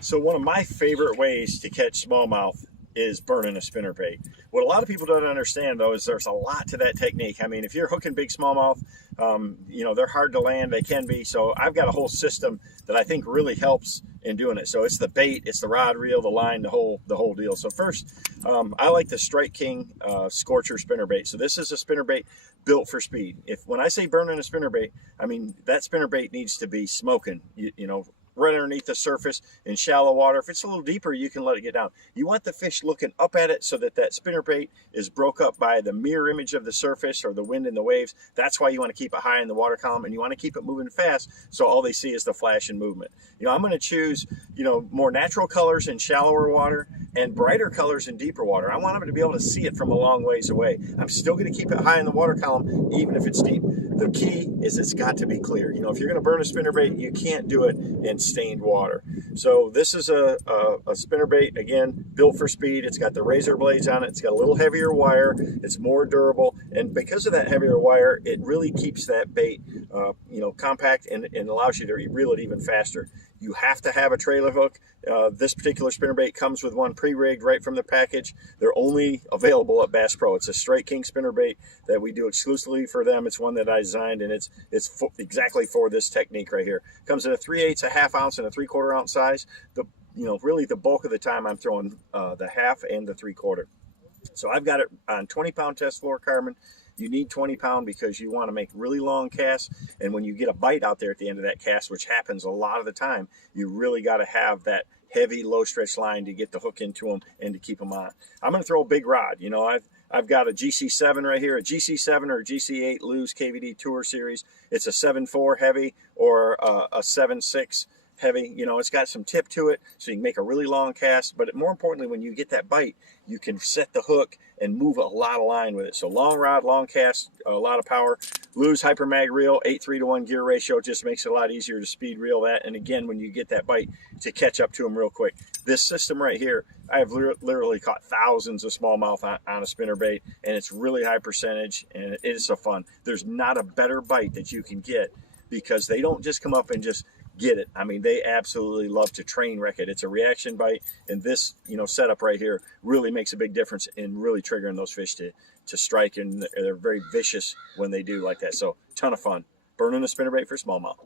So one of my favorite ways to catch smallmouth is burning a spinnerbait. What a lot of people don't understand though is there's a lot to that technique. I mean, if you're hooking big smallmouth, you know, they're hard to land, they can be. So I've got a whole system that I think really helps in doing it. So it's the bait, it's the rod reel, the line, the whole deal. So first, I like the Strike King Scorcher spinnerbait. So this is a spinnerbait built for speed. When I say burning a spinnerbait, I mean that spinnerbait needs to be smoking, you know, right underneath the surface in shallow water. If it's a little deeper, you can let it get down. You want the fish looking up at it so that that spinnerbait is broke up by the mirror image of the surface or the wind and the waves. That's why you want to keep it high in the water column, and you want to keep it moving fast so all they see is the flash and movement. You know, I'm going to choose, you know, more natural colors in shallower water and brighter colors in deeper water. I want them to be able to see it from a long ways away. I'm still going to keep it high in the water column even if it's deep. The key is it's got to be clear. You know, if you're going to burn a spinnerbait, you can't do it in stained water. So this is a spinnerbait, again, built for speed. It's got the razor blades on it. It's got a little heavier wire. It's more durable. And because of that heavier wire, it really keeps that bait, you know, compact and allows you to reel it even faster. You have to have a trailer hook. This particular spinnerbait comes with one pre-rigged right from the package. They're only available at Bass Pro. It's a Strike King spinnerbait that we do exclusively for them. It's one that I designed, and it's exactly for this technique right here. Comes in a 3/8, a half ounce, and a 3/4 ounce size. You know, really the bulk of the time I'm throwing the half and the 3/4. So I've got it on 20-pound test fluorocarbon. You need 20-pound because you want to make really long casts, and when you get a bite out there at the end of that cast, which happens a lot of the time, you really got to have that heavy low stretch line to get the hook into them and to keep them on. I'm going to throw a big rod. You know, I've got a GC7 right here, a GC7 or a GC8 Lew's KVD Tour Series. It's a 7.4 heavy or a 7.6 heavy. You know, it's got some tip to it, so you can make a really long cast. But more importantly, when you get that bite, you can set the hook and move a lot of line with it. So long rod, long cast, a lot of power. Lew's Hyper Mag reel, 8:3 to 1 gear ratio, just makes it a lot easier to speed reel that. And again, when you get that bite, to catch up to them real quick. This system right here, I have literally caught thousands of smallmouth on a spinnerbait, and it's really high percentage, and it is so fun. There's not a better bite that you can get because they don't just come up and just get it. I mean, they absolutely love to train wreck it. It's a reaction bite, and this, you know, setup right here really makes a big difference in really triggering those fish to strike, and they're very vicious when they do like that. So ton of fun burning a spinnerbait for smallmouth.